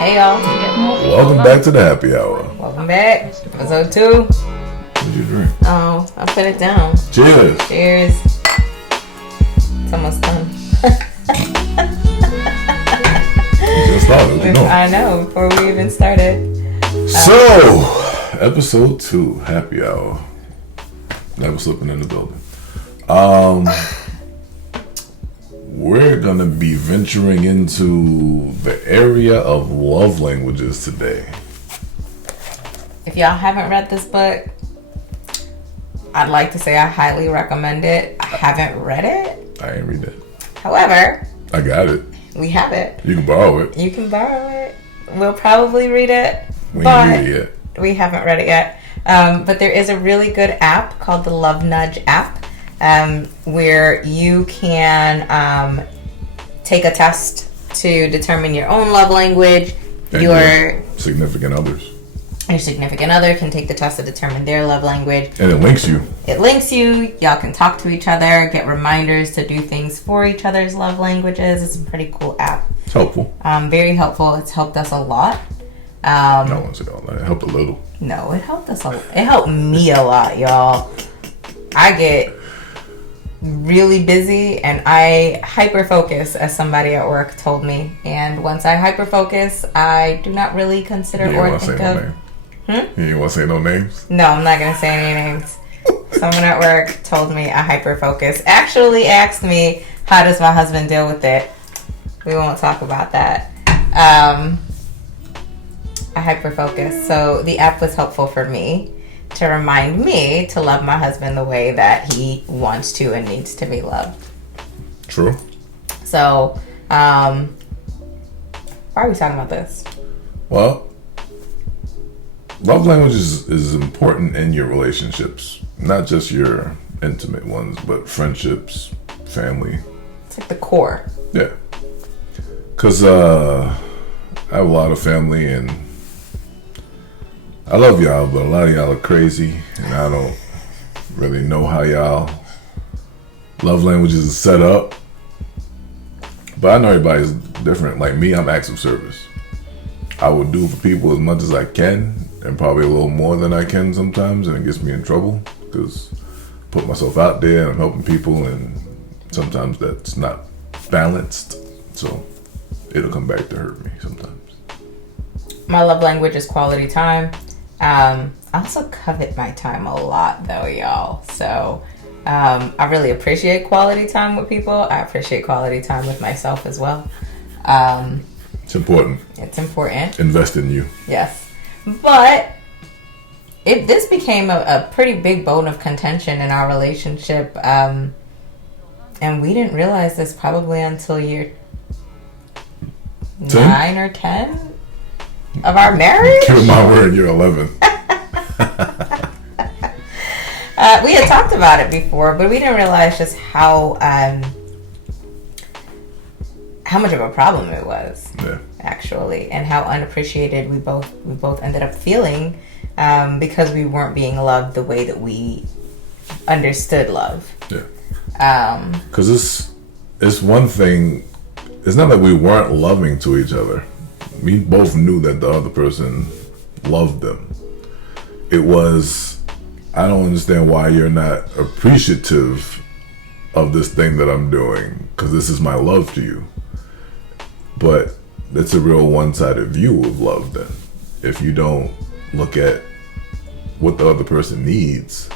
Hey y'all. Welcome back to the happy hour. Welcome back. Episode 2. What did you drink? Oh, I put it down. Cheers. Cheers. It's almost done. You just started. What you doing? I know, before we even started. So, episode 2, happy hour. Never slipping in the building. We're gonna be venturing into the area of love languages today. If y'all haven't read this book, I'd like to say I highly recommend it. I haven't read it. I ain't read that. However, I got it. we have it. You can borrow it. You can borrow it. We'll probably read it. We but ain't read it yet. We haven't read it yet. But there is a really good app called the Love Nudge app, where you can take a test to determine your own love language. And Your significant others. significant other can take the test to determine their love language. And it links you. It links you. Y'all can talk to each other, get reminders to do things for each other's love languages. It's a pretty cool app. It's helpful. Very helpful. It's helped us a lot. I don't want to say all that. It helped a little. No, it helped us a lot. It helped me a lot, y'all. I get really busy and I hyper focus, as somebody at work told me. And once I hyper focus, I do not really consider You ain't or want to say think no of. name. You ain't want to say no names? No, I'm not gonna say any names. Someone at work told me I hyper focus. Actually asked me, how does my husband deal with it? We won't talk about that. I hyper focus. So the app was helpful for me to remind me to love my husband the way that he wants to and needs to be loved. True. So, why are we talking about this? Well, love language is important in your relationships, not just your intimate ones, but friendships, family. It's like the core. Yeah. Because I have a lot of family and I love y'all, but a lot of y'all are crazy and I don't really know how y'all love languages is set up. But I know everybody's different. Like me, I'm acts of service. I will do for people as much as I can and probably a little more than I can sometimes, and it gets me in trouble because I put myself out there and I'm helping people, and sometimes that's not balanced, so it'll come back to hurt me sometimes. My love language is quality time. I also covet my time a lot though, y'all. So I really appreciate quality time with people. I appreciate quality time with myself as well. It's important. It's important. Invest in you. Yes. But this became a pretty big bone of contention in our relationship. And we didn't realize this probably until year 9 or 10 of our marriage. Give my word, you're 11. We had talked about it before, but we didn't realize just how much of a problem it was. Yeah. Actually, and how unappreciated we both ended up feeling because we weren't being loved the way that we understood love. Yeah. Because it's one thing. It's not that we weren't loving to each other. We both knew that the other person loved them. It was, I don't understand why you're not appreciative of this thing that I'm doing, because this is my love to you. But that's a real one-sided view of love then. If you don't look at what the other person needs,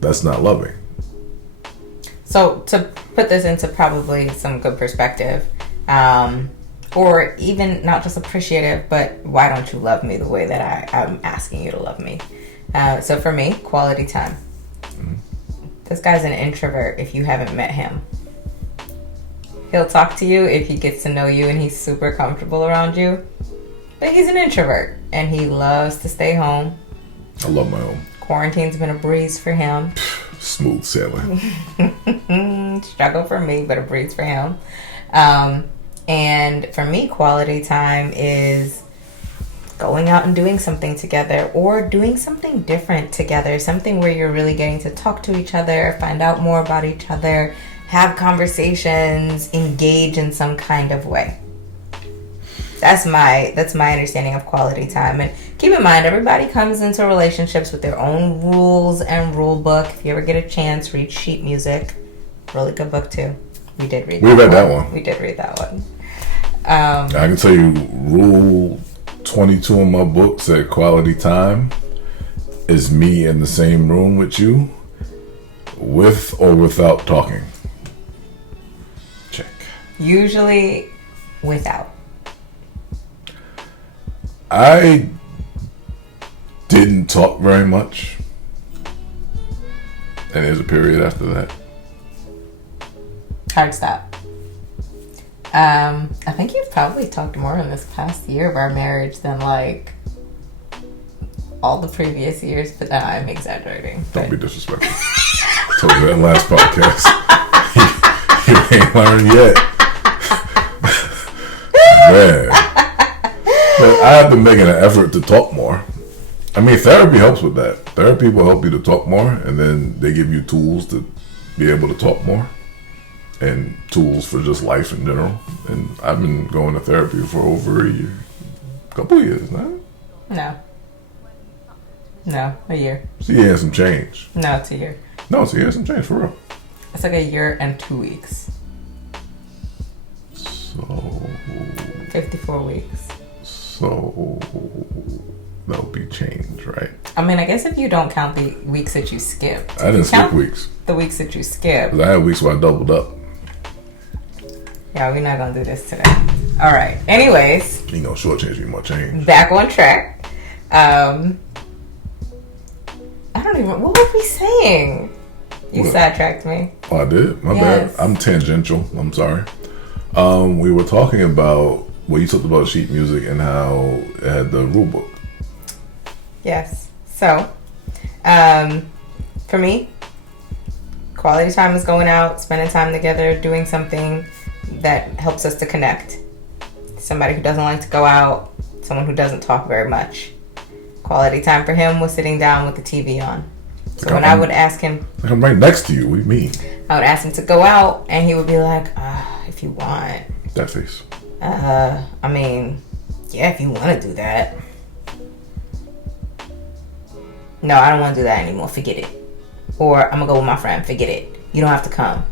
that's not loving. So to put this into probably some good perspective, or even not just appreciative, but why don't you love me the way that I'm asking you to love me? So for me, quality time. Mm-hmm. This guy's an introvert if you haven't met him. He'll talk to you if he gets to know you and he's super comfortable around you. But he's an introvert and he loves to stay home. I love my own. Quarantine's been a breeze for him. Smooth sailing. Struggle for me, but a breeze for him. And for me, quality time is going out and doing something together or doing something different together. Something where you're really getting to talk to each other, find out more about each other, have conversations, engage in some kind of way. That's my understanding of quality time. And keep in mind, everybody comes into relationships with their own rules and rule book. If you ever get a chance, read Sheet Music. Really good book too. We did read. We read that one. We did read that one. I can tell you, rule 22 in my book said quality time is me in the same room with you, with or without talking. Check. Usually, without. I didn't talk very much, and there's a period after that. Hard stop. I think you've probably talked more in this past year of our marriage than like all the previous years, but then I'm exaggerating. Don't be disrespectful. I told you that last podcast. You ain't learned yet. Man. But I've been making an effort to talk more. I mean, therapy helps with that. Therapy will help you to talk more, and then they give you tools to be able to talk more. And tools for just life in general. And I've been going to therapy for over a year. A couple of years now. No, a year. So you had some change. No, it's a year. No, so you had some change for real. It's like a year and 2 weeks. So 54 weeks. So that'll be change, right? I mean, I guess if you don't count the weeks that you skipped. I didn't skip weeks. The weeks that you skipped. 'Cause I had weeks where I doubled up. Yeah, we're not going to do this today. All right. Anyways. You ain't gonna shortchange me my change. Back on track. I don't even... What were we saying? You sidetracked me. Oh, I did? My Yes. bad. I'm tangential. I'm sorry. We were talking about... Well, you talked about sheet music and how it had the rule book. Yes. So, for me, quality time is going out, spending time together, doing something that helps us to connect. Somebody who doesn't like to go out, someone who doesn't talk very much. Quality time for him was sitting down with the TV on. So when I would ask him... I'm right next to you. What do you mean? I would ask him to go out, and he would be like, if you want. That face. I mean, yeah, if you want to do that. No, I don't want to do that anymore. Forget it. Or I'm going to go with my friend. Forget it. You don't have to come.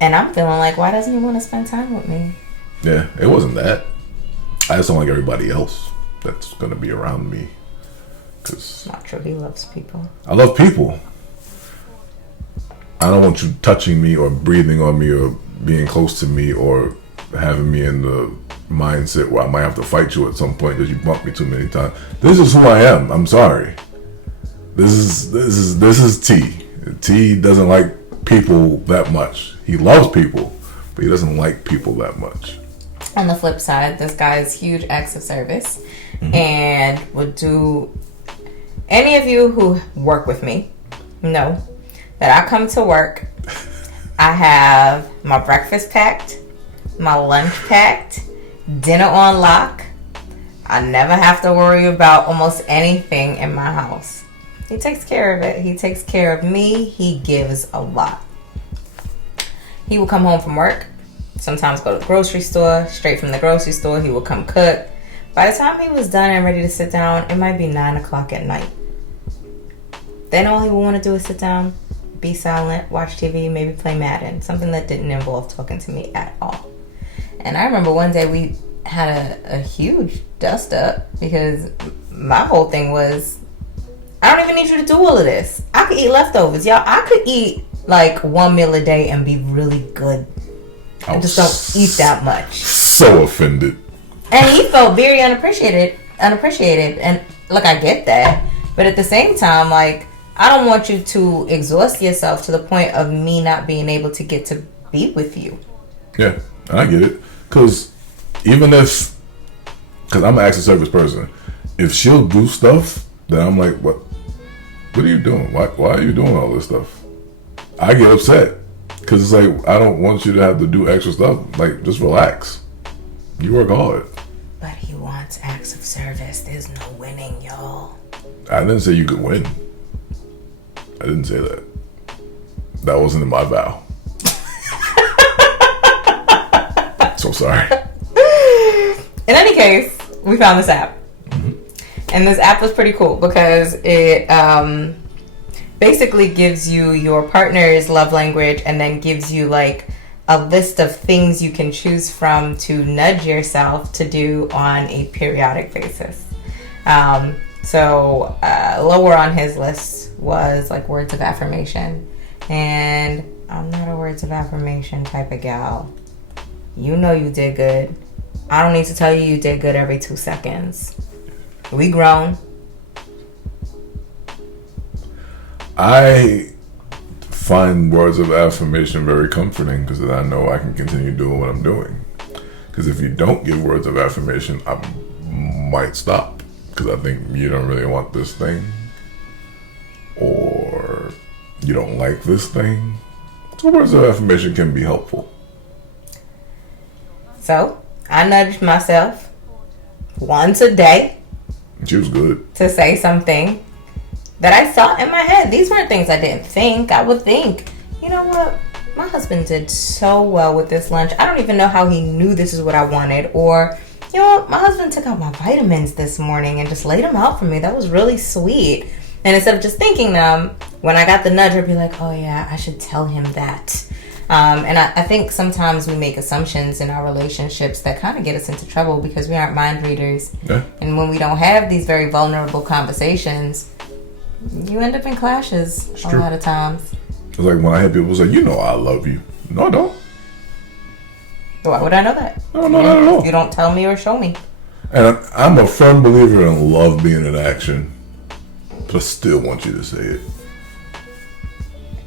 And I'm feeling like, why doesn't he want to spend time with me? Yeah, it wasn't that. I just don't like everybody else that's going to be around me. Cause Not true. He loves people. I love people. I don't want you touching me or breathing on me or being close to me or having me in the mindset where I might have to fight you at some point because you bumped me too many times. This is who I am. I'm sorry. This is T. T doesn't like people that much. He loves people, but he doesn't like people that much. On the flip side, this guy is huge acts of service and would do... Any of you who work with me know that I come to work, I have my breakfast packed, my lunch packed, dinner on lock. I never have to worry about almost anything in my house. He takes care of it. He takes care of me. He gives a lot. He will come home from work, sometimes go to the grocery store. Straight from the grocery store, he will come cook. By the time he was done and ready to sit down, it might be 9 o'clock at night. Then all he would want to do is sit down, be silent, watch TV, maybe play Madden. Something that didn't involve talking to me at all. And I remember one day we had a huge dust up because my whole thing was, I don't even need you to do all of this. I could eat leftovers. Y'all, I could eat like one meal a day and be really good. I just don't eat that much. So offended. And he felt very unappreciated. And look, I get that. But at the same time, like, I don't want you to exhaust yourself to the point of me not being able to get to be with you. Yeah, I get it. Because even if, because I'm an acts of service person, if she'll do stuff, then I'm like, what are you doing? Why are you doing all this stuff? I get upset. Because it's like, I don't want you to have to do extra stuff. Like, just relax. You work hard. But he wants acts of service. There's no winning, y'all. I didn't say you could win. I didn't say that. That wasn't in my vow. So sorry. In any case, we found this app. And this app was pretty cool because it basically gives you your partner's love language and then gives you like a list of things you can choose from to nudge yourself to do on a periodic basis. So lower on his list was like words of affirmation. And I'm not a words of affirmation type of gal. You know you did good. I don't need to tell you you did good every 2 seconds. We grown. I find words of affirmation very comforting because then I know I can continue doing what I'm doing. Because if you don't give words of affirmation, I might stop because I think you don't really want this thing or you don't like this thing. So words of affirmation can be helpful. So I nudged myself once a day. She was good. To say something that I thought in my head. These weren't things I didn't think. I would think, you know what? My husband did so well with this lunch. I don't even know how he knew this is what I wanted. Or, you know what? My husband took out my vitamins this morning and just laid them out for me. That was really sweet. And instead of just thinking them, when I got the nudge, I'd be like, oh yeah, I should tell him that. And I think sometimes we make assumptions in our relationships that kind of get us into trouble because we aren't mind readers. Yeah. And when we don't have these very vulnerable conversations, you end up in clashes a lot of times. It's like when I hear people say, you know I love you. No, I don't. Why would I know that? No, not at all. You don't tell me or show me. And I'm a firm believer in love being in action. But I still want you to say it.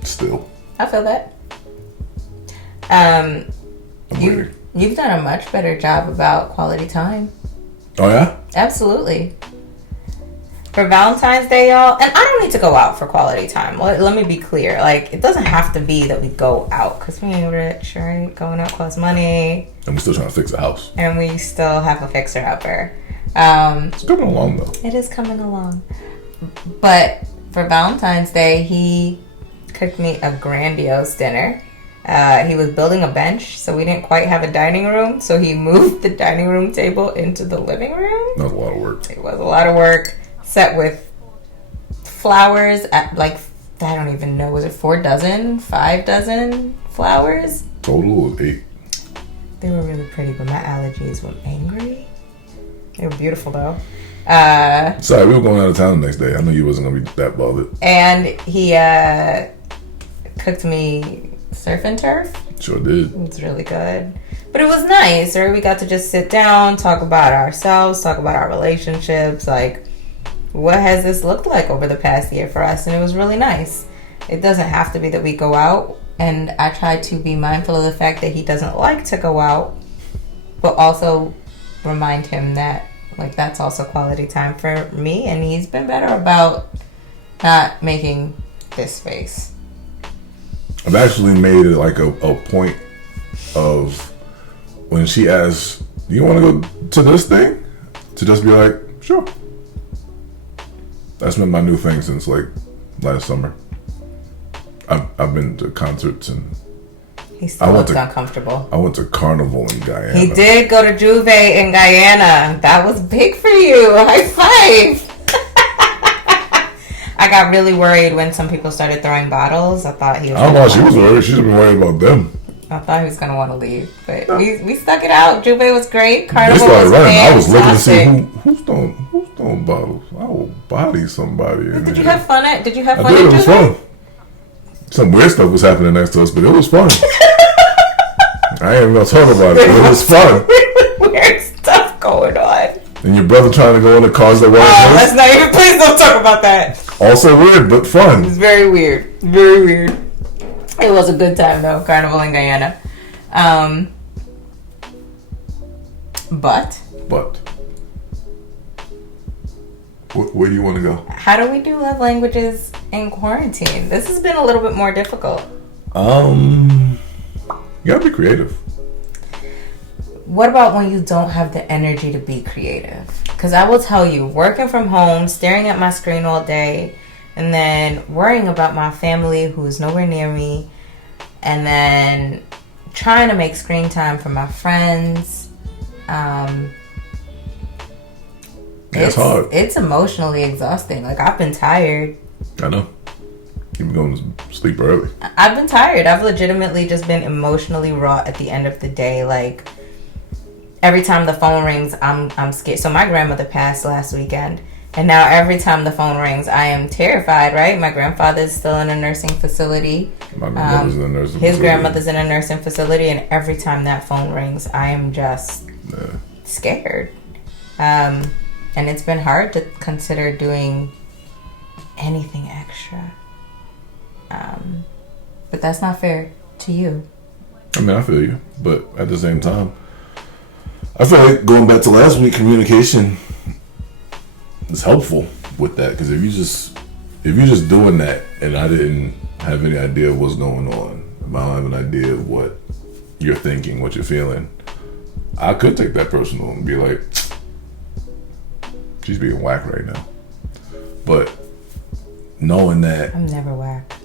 Still. I feel that. You've done a much better job about quality time. Oh, yeah? Absolutely. For Valentine's Day, y'all, and I don't need to go out for quality time. Let me be clear. Like, it doesn't have to be that we go out because we ain't rich, right? Going out costs money. And we're still trying to fix the house. And we still have a fixer-upper. It's coming along, though. It is coming along. But for Valentine's Day, he cooked me a grandiose dinner. He was building a bench, so we didn't quite have a dining room. So he moved the dining room table into the living room. That was a lot of work. It was a lot of work. Set with flowers at like, I don't even know, was it 4 dozen, 5 dozen flowers? Total was 8. They were really pretty, but my allergies were angry. They were beautiful though. Sorry, we were going out of town the next day. I knew you wasn't going to be that bothered. And he cooked me surf and turf. Sure did. It's really good. But it was nice, right? We got to just sit down, talk about ourselves, talk about our relationships, like, what has this looked like over the past year for us? And it was really nice. It doesn't have to be that we go out. And I try to be mindful of the fact that he doesn't like to go out, but also remind him that, like, that's also quality time for me. And he's been better about not making this face. I've actually made it like a point of when she asks, do you want to go to this thing? To just be like, sure. That's been my new thing since like last summer. I've been to concerts and he still looks uncomfortable. I went to Carnival in Guyana. He did go to Juve in Guyana. That was big for you. High five. I got really worried when some people started throwing bottles. I thought he was. I don't know. She was worried. She's been worried about them. I thought he was gonna want to leave, but we stuck it out. Juve was great. Carnival they started was running. fantastic. I was looking to see who's throwing bottles. I will body somebody. Did you have fun at? Did you have I fun did. at It was Juve? fun. Some weird stuff was happening next to us, but it was fun. I ain't even gonna talk about it. It was fun. Weird stuff going on. And your brother trying to go in the cars that were. Oh, let's not even. Please don't talk about that. Also weird, but fun. It was very weird. Very weird. It was a good time though. Carnival in Guyana. But where do you want to go? how do we do love languages in quarantine? This has been a little bit more difficult. You gotta be creative. What about when you don't have the energy to be creative? Because I will tell you, working from home, staring at my screen all day, and then worrying about my family who's nowhere near me, and then trying to make screen time for my friends, It's hard. It's emotionally exhausting. Like, I've been tired. I know. You've been going to sleep early. I've been tired. I've legitimately just been emotionally raw at the end of the day. Like, every time the phone rings, I'm scared. So my grandmother passed last weekend, and now every time the phone rings, I am terrified. Right? My grandfather's still in a nursing facility. My grandmother's in a nursing His facility. grandmother's in a nursing facility, and every time that phone rings, I am just scared. And it's been hard to consider doing anything extra. But that's not fair to you. I mean, I feel you, but at the same time, I feel like going back to last week, communication is helpful with that, because if you're just doing that and I didn't have any idea of what's going on, I don't have an idea of what you're thinking, what you're feeling, I could take that personal and be like, she's being whack right now. But knowing that, I'm never whack.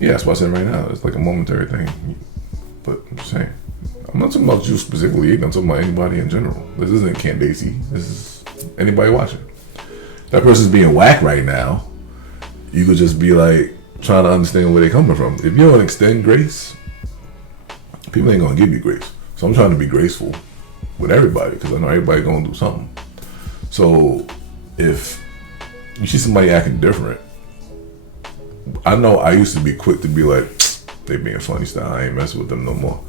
yeah, that's what I said right now. It's like a momentary thing. But I'm just saying, I'm not talking about you specifically. I'm talking about anybody in general. This isn't Candace. This is anybody watching. That person's being whack right now. You could just be like trying to understand where they're coming from. If you don't extend grace, people ain't gonna give you grace. So I'm trying to be graceful with everybody, because I know everybody gonna do something. So if you see somebody acting different, I know I used to be quick to be like, they being funny style, I ain't messing with them no more.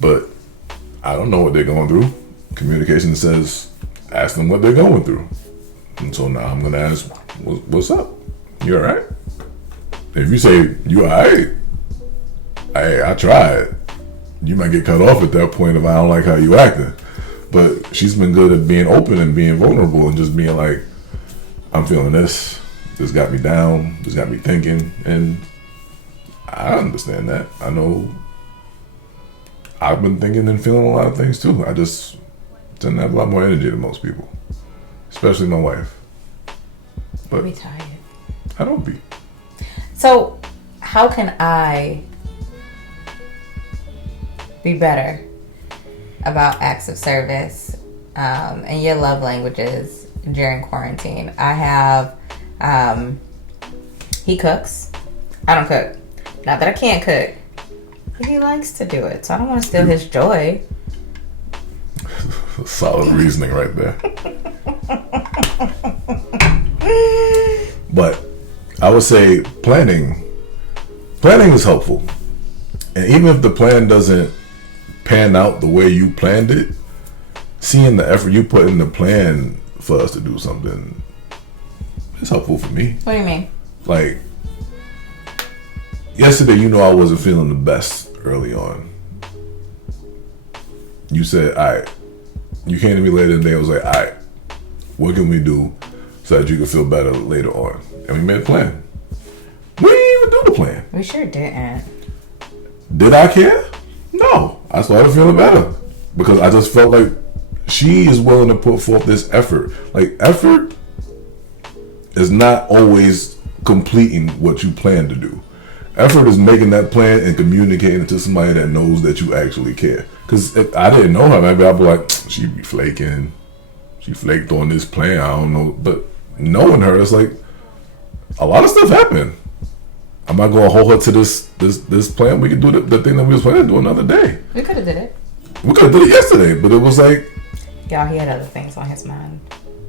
But I don't know what they're going through. Communication says, ask them what they're going through. And so now I'm gonna ask, what's up? You alright? If you say, you alright? I tried. You might get cut off at that point if I don't like how you acting. But she's been good at being open and being vulnerable and just being like, I'm feeling this. This got me down. This got me thinking. And I understand that. I know I've been thinking and feeling a lot of things too. I just tend to have a lot more energy than most people, especially my wife. But Be tired. I don't be. So, how can I be better about acts of service and your love languages during quarantine? I have, he cooks. I don't cook. Not that I can't cook. He likes to do it, so I don't want to steal his joy. Solid reasoning right there. But I would say planning is helpful. And even if the plan doesn't pan out the way you planned it, seeing the effort you put in the plan for us to do something is helpful for me. What do you mean? Like, yesterday, I wasn't feeling the best early on. You said, all right. You came to me later in the day. I was like, all right, what can we do so that you can feel better later on? And we made a plan. We didn't even do the plan. We sure didn't. Did I care? No. I started feeling better because I just felt like she is willing to put forth this effort. Like, effort is not always completing what you plan to do. Effort is making that plan and communicating it to somebody that knows that you actually care. Because if I didn't know her, maybe I'd be like, she be flaking. She flaked on this plan. I don't know. But knowing her, it's like a lot of stuff happened. I'm not going to hold her to this plan. We can do the thing that we was planning to do another day. We could have did it. We could have did it yesterday, but it was like, Y'all, he had other things on his mind.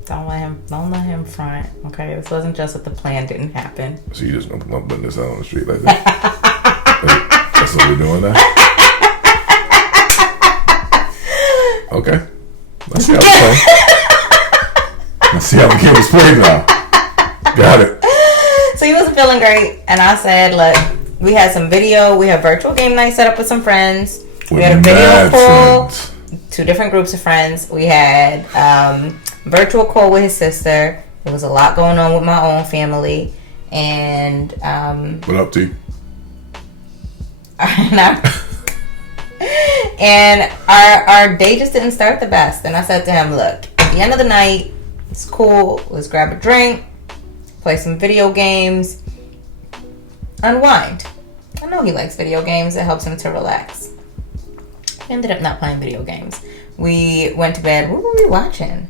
Don't let him front. Okay, this wasn't just that the plan didn't happen. so you just gonna put my business out on the street like that? That's what we're doing now. Okay, let's see how it's playing. Let's see how the game is played now. Got it. So he wasn't feeling great, and I said, look, we had some video. We had virtual game night set up with some friends. We had a video call, 2 different groups of friends. We had virtual call with his sister. There was a lot going on with my own family, and What up, T? and our day just didn't start the best. And I said to him, look, at the end of the night, it's cool. Let's grab a drink, play some video games, unwind. I know he likes video games. It helps him to relax. We ended up not playing video games. We went to bed. What were we watching?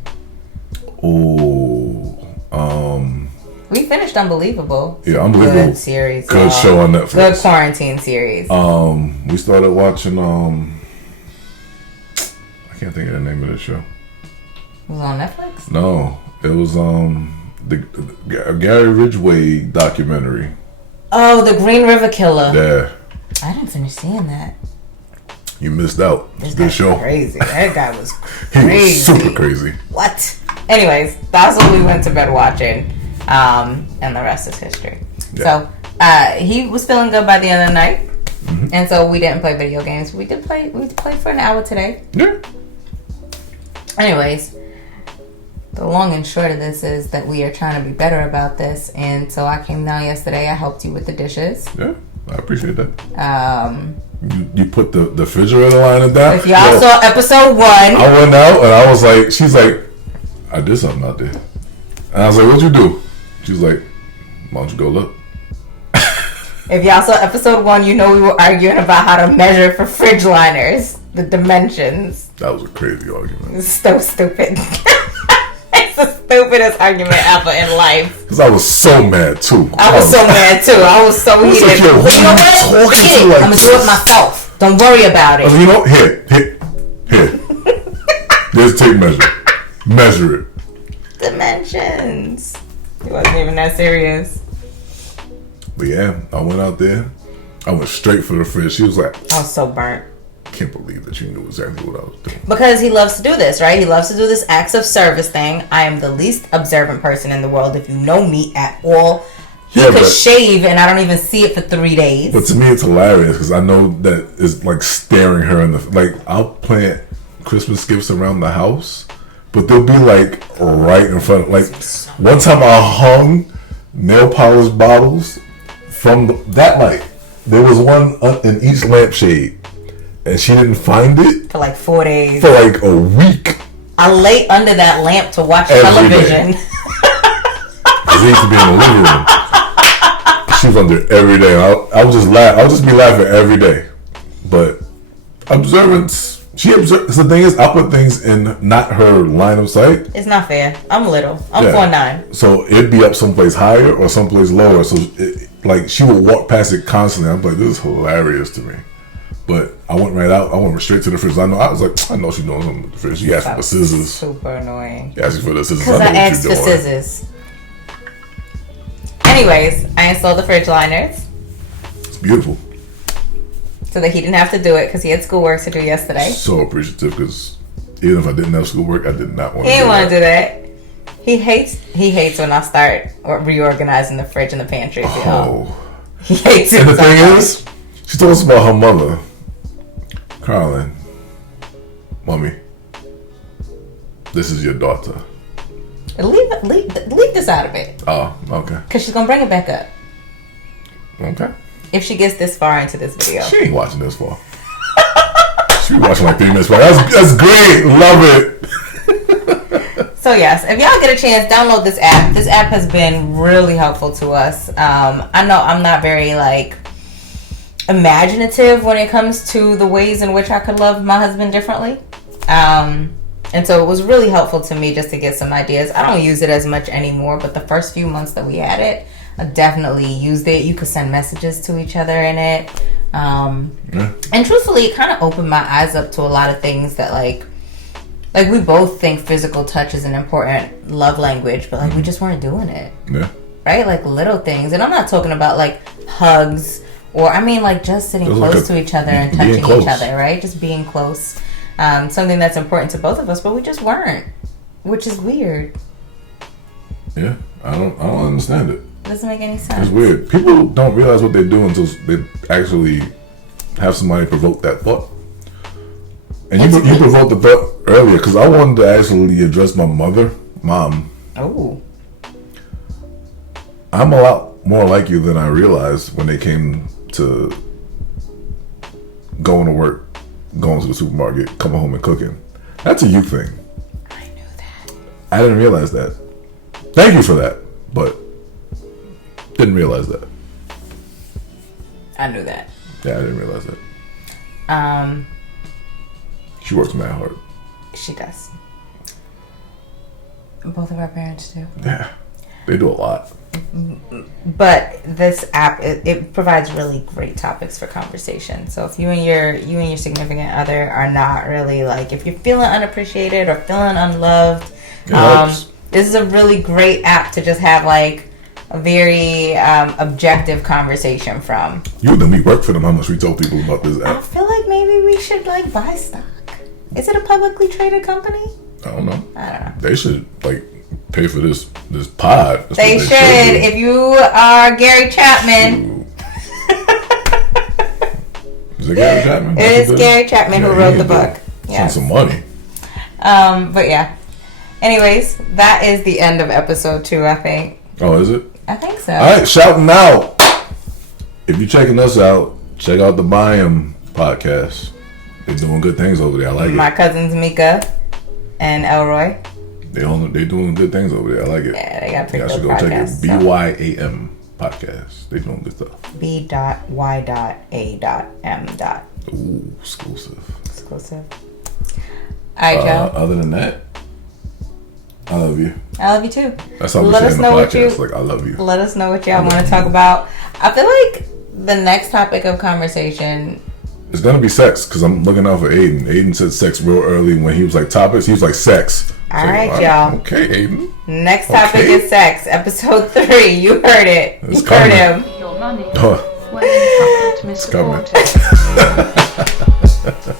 We finished Unbelievable. Yeah, Unbelievable. Good series. Good show on Netflix. Good quarantine series. We started watching. I can't think of the name of the show. It was on Netflix? No, it was the Gary Ridgway documentary. Oh, the Green River Killer. Yeah. I didn't finish seeing that. You missed out. It's a good show. Crazy. That guy was He crazy. was super crazy. What? Anyways, that's what we went to bed watching. And the rest is history. Yeah. So he was feeling good by the end of the night. Mm-hmm. And so we didn't play video games. We did play for an hour today. Yeah. Anyways, the long and short of this is that we are trying to be better about this. And so I came down yesterday. I helped you with the dishes. Yeah, I appreciate that. You put the refrigerator liner down. If y'all saw episode 1. I went out and I was like, she's like, I did something out there. And I was like, what'd you do? She's like, why don't you go look? If y'all saw episode 1, you know we were arguing about how to measure for fridge liners, the dimensions. That was a crazy argument. It's so stupid. It's the stupidest argument ever in life. Because I was so mad too. I was so mad too. I was so heated. like, yo, But you know what? talking to like I'm gonna do it myself. Don't worry about I was it. like, you know, here. There's tape measure. Measure it. Dimensions. It wasn't even that serious. But yeah, I went out there. I went straight for the fridge. She was like, I was so burnt. can't believe that you knew exactly what I was doing. Because he loves to do this, right? He loves to do this acts of service thing. I am the least observant person in the world. If you know me at all, he could shave and I don't even see it for 3 days. But to me, it's hilarious because I know that it's like staring her in the... Like, I'll plant Christmas gifts around the house, but they'll be like right in front of... Like, one time I hung nail polish bottles from that light. There was one in each lampshade. And she didn't find it for like 4 days. For like a week. I lay under that lamp to watch Every television. Because he used to be in the living room. She was under every day. I would just laugh. I would just be laughing every day. But observance. She observes. The thing is, I put things in not her line of sight. It's not fair. I'm little. I'm 4'9". So it'd be up someplace higher or someplace lower. So like she would walk past it constantly. I'm like, this is hilarious to me. But I went right out. I went straight to the fridge. I was like, I know she's doing something with the fridge. She asked for the scissors. Super annoying. She asked for the scissors. Because I asked for scissors. Anyways, I installed the fridge liners. It's beautiful. So that he didn't have to do it because he had schoolwork to do yesterday. So appreciative because even if I didn't have schoolwork, I did not want to. He didn't want to do that. He hates when I start reorganizing the fridge and the pantry. Oh. He hates it. And the thing is, she told us about her mother. Carlin, mommy, this is your daughter. Leave this out of it. Oh, okay. Because she's going to bring it back up. Okay. If she gets this far into this video. She ain't watching this far. She be watching like 3 minutes far. That's great. Love it. So yes, if y'all get a chance, download this app. This app has been really helpful to us. I know I'm not very imaginative when it comes to the ways in which I could love my husband differently. And so it was really helpful to me just to get some ideas. I don't use it as much anymore, but the first few months that we had it, I definitely used it. You could send messages to each other in it. And truthfully, it kind of opened my eyes up to a lot of things that like we both think physical touch is an important love language, but we just weren't doing it. Yeah. Right? Like little things. And I'm not talking about hugs or just sitting close to each other and touching each other, right? Just being close. Something that's important to both of us, but we just weren't, which is weird. Yeah, I don't understand it. It doesn't make any sense. It's weird. People don't realize what they do until they actually have somebody provoke that thought. And you provoked the thought earlier because I wanted to actually address my mom. Oh. I'm a lot more like you than I realized when they came to going to work, going to the supermarket, coming home and cooking. That's a you thing. I knew that. I didn't realize that. Thank you for that, but didn't realize that. I knew that. Yeah, I didn't realize that. She works mad hard. She does. Both of our parents do. Yeah, they do a lot. But this app, it provides really great topics for conversation. So if you and your significant other are not really like, if you're feeling unappreciated or feeling unloved, this is a really great app to just have like a very objective conversation from. You and me work for them. How much we told people about this I app? feel like maybe we should like buy stock. Is it a publicly traded company? I don't know. I don't know. They should like pay for this pod. That's They what should. do. If you are Gary Chapman. Is it Gary Chapman? It is Gary Chapman who wrote the book. Yes. Some money. But yeah. Anyways, that is the end of episode 2, I think. Oh, is it? I think so. All right, shouting out. If you're checking us out, check out the Byam podcast. They're doing good things over there. I like My it. cousins Mika and Elroy. They doing good things over there. I like it. Yeah, they got pretty You good should go check podcasts. it. BYAM podcast. They doing good stuff. B.Y.A.M. Ooh, exclusive. Exclusive. All right, y'all. Other than that, I love you. I love you too. That's how we Let say us in the know what podcast. you- Like, I love you. Let us know what y'all love want to you. talk about. I feel like the next topic of conversation. It's gonna be sex because I'm looking out for Aiden. Aiden said sex real early when he was like topics. He was like sex. All right, y'all. Okay, Aiden. Next topic Okay. is sex. Episode 3. You heard it. It's You heard coming. him. Your money. Oh, When in chocolate, Mr. coming. Porter.